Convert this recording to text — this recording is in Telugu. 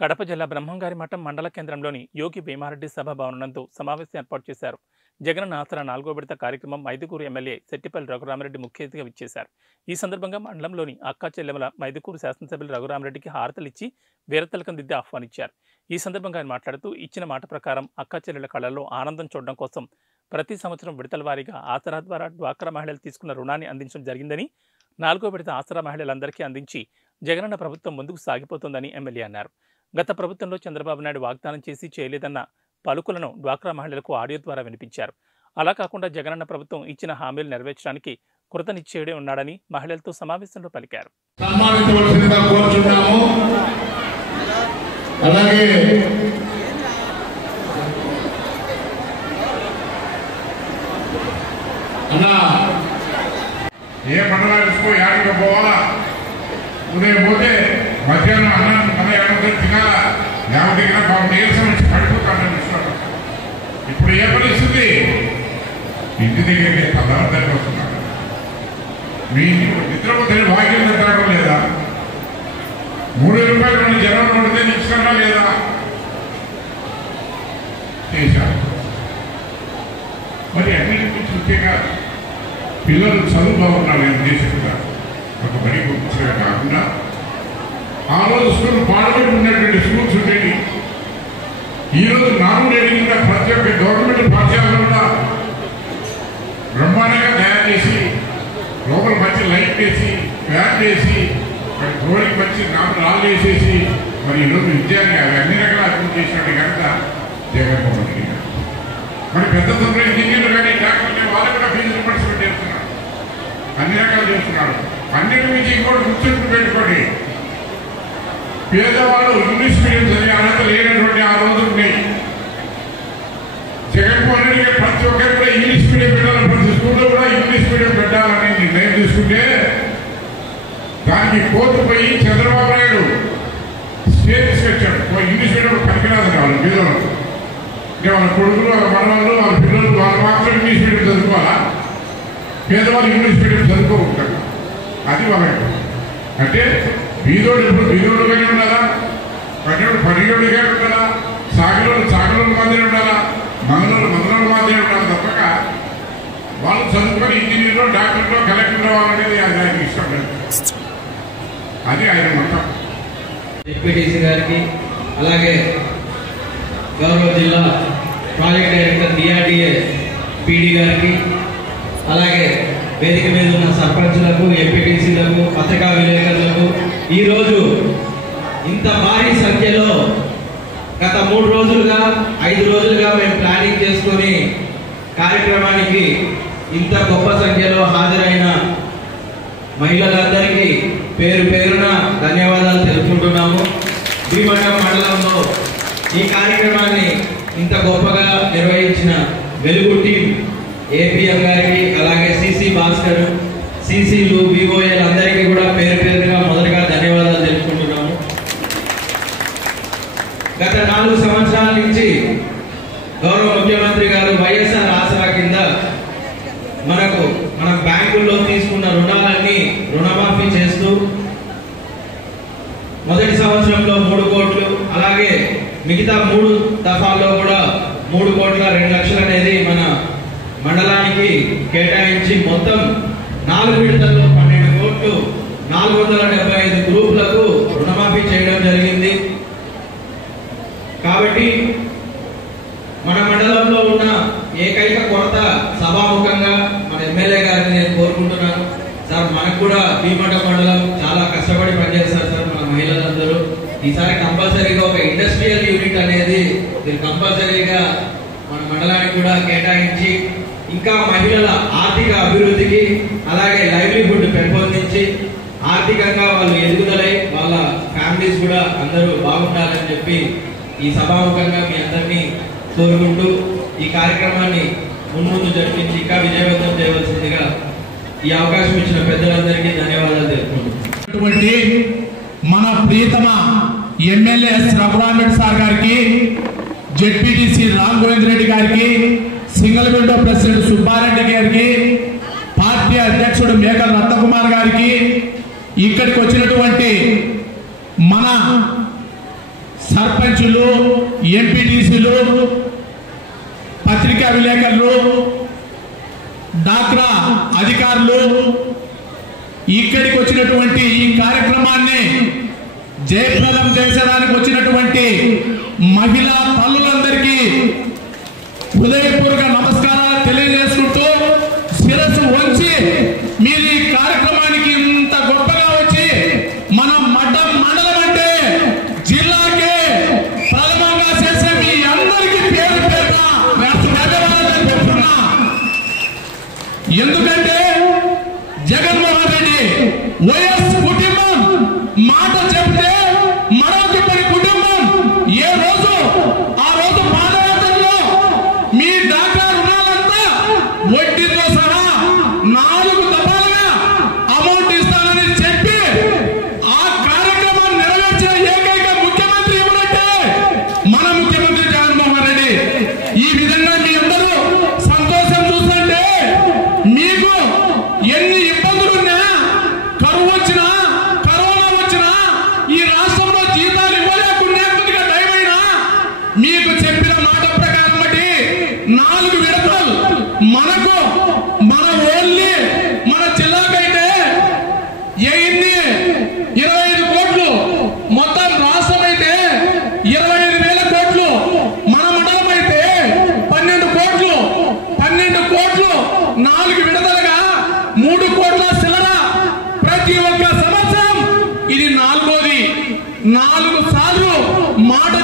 కడప జిల్లా బ్రహ్మంగారి మఠం మండల కేంద్రంలోని యోగి భీమారెడ్డి సభ భవనంతో సమావేశం ఏర్పాటు చేశారు. జగనన్న ఆసరా 4వ విడత కార్యక్రమం మైదుకూరు ఎమ్మెల్యే సెట్టిపల్లి రఘురామరెడ్డి ముఖ్య అతిథిగా విచ్చేశారు. ఈ సందర్భంగా మండలంలోని అక్కా చెల్లెమల మైదుకూరు శాసనసభ్యులు రఘురామరెడ్డికి హారతలిచ్చి వీరతిలకం దిద్ది ఆహ్వానించారు. ఈ సందర్భంగా ఆయన మాట్లాడుతూ ఇచ్చిన మాట ప్రకారం అక్కా చెల్లెల కళల్లో ఆనందం చూడడం కోసం ప్రతి సంవత్సరం విడతల వారీగా ఆసరా ద్వారా డ్వాక్రా మహిళలు తీసుకున్న రుణాన్ని అందించడం జరిగిందని, 4వ విడత ఆసరా మహిళలందరికీ అందించి జగనన్న ప్రభుత్వం ముందుకు సాగిపోతుందని ఎమ్మెల్యే అన్నారు. గత ప్రభుత్వంలో చంద్రబాబు నాయుడు వాగ్దానం చేసి చేయలేదన్న పలుకులను డ్వాక్రా మహిళలకు ఆడియో ద్వారా వినిపించారు. అలా కాకుండా జగనన్న ప్రభుత్వం ఇచ్చిన హామీలు నెరవేర్చడానికి కృతనిశ్చయుడే ఉన్నాడని మహిళలతో సమావేశంలో పలికారు. ఉదయం పోతే మధ్యాహ్నం అన్నం తినాలా, లేకపోతే నీరసం వచ్చి పడిపోతాడని ఇష్టం. ఇప్పుడు ఏ పరిస్థితి? ఇంటి దగ్గరికి పదార్థానికి వస్తున్నాడు. మీ నిద్రపోతే భాగ్యం తిట్టడం లేదా? 3 రూపాయలు మన జనం పడితే నిశ్చరణ లేదా? చేశారు. మరి అన్నింటి చూస్తే పిల్లలు చదువు బాగున్నారు. దేశంగా ఒక బడి పంపించడమే కాకుండా ఆ రోజు స్కూల్ పాడబడి ఉన్నటువంటి స్కూల్స్ ఉండేవి. ఈరోజు నాలుగు రేటింగ్ ప్రతి ఒక్క గవర్నమెంట్ పాఠశాలలో కూడా బ్రహ్మాండంగా తయారు చేసి లోపల మంచి లైట్ వేసి ఫ్యాన్ వేసి గోడకి మంచి రాళ్ళు వేసేసి మరి ఈరోజు విద్యాన్ని అవి అన్ని రకాల అభివృద్ధి చేసినట్టు కనుక జగన్మోహన్ రెడ్డి గారు. మరి పెద్ద తొందర ఇంజనీర్లు కానీ డాక్టర్లు వాళ్ళు కూడా ఫీజు రియంబర్స్మెంట్ చేస్తున్నారు, అన్ని రకాలు చేస్తున్నారు. అన్నిటి నుంచి ఇంకోటి గుర్తింపు పెట్టుకోండి. పేదవాళ్ళు ఇంగ్లీష్ మీడియం చదివే అర్హత లేనటువంటి ఆ రోజుల్ని జగన్మోహన్ రెడ్డి గారు ప్రతి ఒక్కరు కూడా ఇంగ్లీష్ మీడియం పెట్టాలని, ప్రతి స్కూల్లో కూడా ఇంగ్లీష్ మీడియం పెట్టాలని నిర్ణయం తీసుకుంటే దానికి కోర్టు పోయి చంద్రబాబు నాయుడు స్టే తీసుకొచ్చాడు. ఇంగ్లీష్ మీడియం పనికిరాదు కావాలి పేదవాళ్ళు. అంటే వాళ్ళ కొడుకులు, వాళ్ళ మనవాళ్ళు, వాళ్ళ పిల్లలు వాళ్ళు మాత్రం ఇంగ్లీష్ మీడియం చదువుకోవాలా, పేదవాళ్ళు ఇంగ్లీష్ మీడియం చదువుకోకుంటారు. అది వాళ్ళకి అంటే బీదోడు ఇప్పుడు బీదోడుగానే ఉండాలా, పడినోడు పడినోడుగా ఉండాలా, సాగిలోడు సాగిలోడు మాదిరి ఉండాలా, మంగళూరు మంగళూరు మాదిరి ఉండాలి తప్పక వాళ్ళు చదువుకొని ఇంజనీర్లో డాక్టర్లో కలెక్టర్లో అనేది అది ఆయన ఇష్టం లేదు. అది ఆయన మొత్తం. డిప్యూటీసీ గారికి, అలాగే గౌరవ జిల్లా ప్రాజెక్ట్ డైరెక్టర్ డిఆర్డిఏ పీడీ గారికి, అలాగే వేదిక మీద ఉన్న సర్పంచులకు, ఎంపీటీసీలకు, పత్రికా విలేకరులకు, ఈరోజు ఇంత భారీ సంఖ్యలో గత 3 రోజులుగా 5 రోజులుగా మేము ప్లానింగ్ చేసుకొని కార్యక్రమానికి ఇంత గొప్ప సంఖ్యలో హాజరైన మహిళలందరికీ పేరు పేరున ధన్యవాదాలు తెలుపుకుంటున్నాము. భీమవరం మండలంలో ఈ కార్యక్రమాన్ని ఇంత గొప్పగా నిర్వహించిన వెలుగు టీం ఏపీఎం గారికి, అలాగే సిసి భాస్కర్, సిసిలు, విఓఎల్ అందరికీ కూడా పేరు పేరుగా మొదటగా ధన్యవాదాలు తెలుపుకుంటున్నాము. గత 4 సంవత్సరాల నుంచి గౌరవ ముఖ్యమంత్రి గారు వైఎస్ఆర్ ఆసరా కింద మనం బ్యాంకుల్లో తీసుకున్న రుణాలన్నీ రుణమాఫీ చేస్తూ మొదటి సంవత్సరంలో 3 కోట్లు, అలాగే మిగతా 3 దఫాల్లో కూడా 3 కోట్ల 2 లక్షలు అనేది మన మండలానికి కేటాయించి మొత్తం 4 విడతల్లో 12 కోట్లు 475 గ్రూపులకు రుణమాఫీ చేయడం జరిగింది. కాబట్టి మన మండలంలో ఉన్న ఏకైక కొరత సభాముఖంగా మన ఎమ్మెల్యే గారిని నేను కోరుకుంటున్నాను. సార్, మనకు కూడా భీమవరం మండలం చాలా కష్టపడి పనిచేస్తారు సార్ మన మహిళలందరూ. ఈసారి కంపల్సరీగా ఒక ఇండస్ట్రియల్ యూనిట్ అనేది కంపల్సరీగా మన మండలానికి కూడా కేటాయించి ఇంకా మహిళల ఆర్థిక అభివృద్ధికి, అలాగే లైవ్లీహుడ్ పెంపొందించి ఆర్థికంగా వాళ్ళు ఎదుగుదలై వాళ్ళ ఫ్యామిలీస్ కూడా అందరూ బాగుండాలని చెప్పి ఈ సభాముఖంగా మీ అందరినీ కోరుకుంటూ ఈ కార్యక్రమాన్ని ముందు జరిపించి ఇంకా విజయవంతం చేయవలసిందిగా ఈ అవకాశం ఇచ్చిన పెద్దలందరికీ ధన్యవాదాలు తెలుపుకుంటున్నాను. మన ప్రియతమ ఎమ్మెల్యే ఎస్ రఘురామరెడ్డి సార్ గారికి, జెడ్పీటీసీ రామ్ గోవింద్ రెడ్డి గారికి, సింగిల్ విండో ప్రెసిడెంట్ సుబ్బారెడ్డి గారికి, పార్టీ అధ్యక్షుడు మేకల రత్నకుమార్ గారికి, ఇక్కడికి వచ్చినటువంటి మన సర్పంచులు, ఎంపీటీసీలు, పత్రికా విలేకరులు, డాక్రా అధికారులు, ఇక్కడికి వచ్చినటువంటి ఈ కార్యక్రమాన్ని జయప్రదం చేసేదానికి వచ్చినటువంటి మహిళా తల్లులందరికీ హృదయపూర్వక నమస్కారాలు తెలియజేసుకుంటూ శిరస్సు వంచి మీరు ఈ కార్యక్రమానికి ఇంత గొప్పగా వచ్చి మన మండలం అంటే జిల్లాకే ప్రథమంగా చేసే మీ అందరికీ పేరు ధన్యవాదాలు చెప్తున్నా. ఎందుకంటే జగన్మోహన్ రెడ్డి వైఎస్ కుటుంబం మాట చెప్తే మరొకటి కుటుంబం ఏ రోజు ఆ రోజు పాదయాత్రలో మీ దాకా రుణాలంతా వడ్డీతో సహా 4 దఫాలుగా అమౌంట్ ఇస్తానని చెప్పి ఆ కార్యక్రమాన్ని నెరవేర్చిన ఏకైక ముఖ్యమంత్రి ఎవరంటే మన ముఖ్యమంత్రి జగన్మోహన్ రెడ్డి. ఈ విధంగా మీ అందరూ సంతోషం చూస్తుంటే మీకు ఎన్ని ఇబ్బందులున్నా, కరువు వచ్చినా, కరోనా వచ్చినా, ఈ రాష్ట్రంలో జీతాలు ఇవ్వలేకుండా కొద్దిగా టైం అయినా మీకు చెప్పిన మాట ప్రకారం బట్టి 4 విడతలు మనకు మన ఓన్లీ మన జిల్లాకైతే అయింది 25 కోట్లు, మొత్తం రాష్ట్రం అయితే 25,000 కోట్లు, మన మండలం అయితే 12 కోట్లు. 12 కోట్లు 4 విడతలుగా 3 కోట్ల చిల్లర ప్రతి ఒక్క సంవత్సరం. ఇది 4వ 4 సార్లు మాట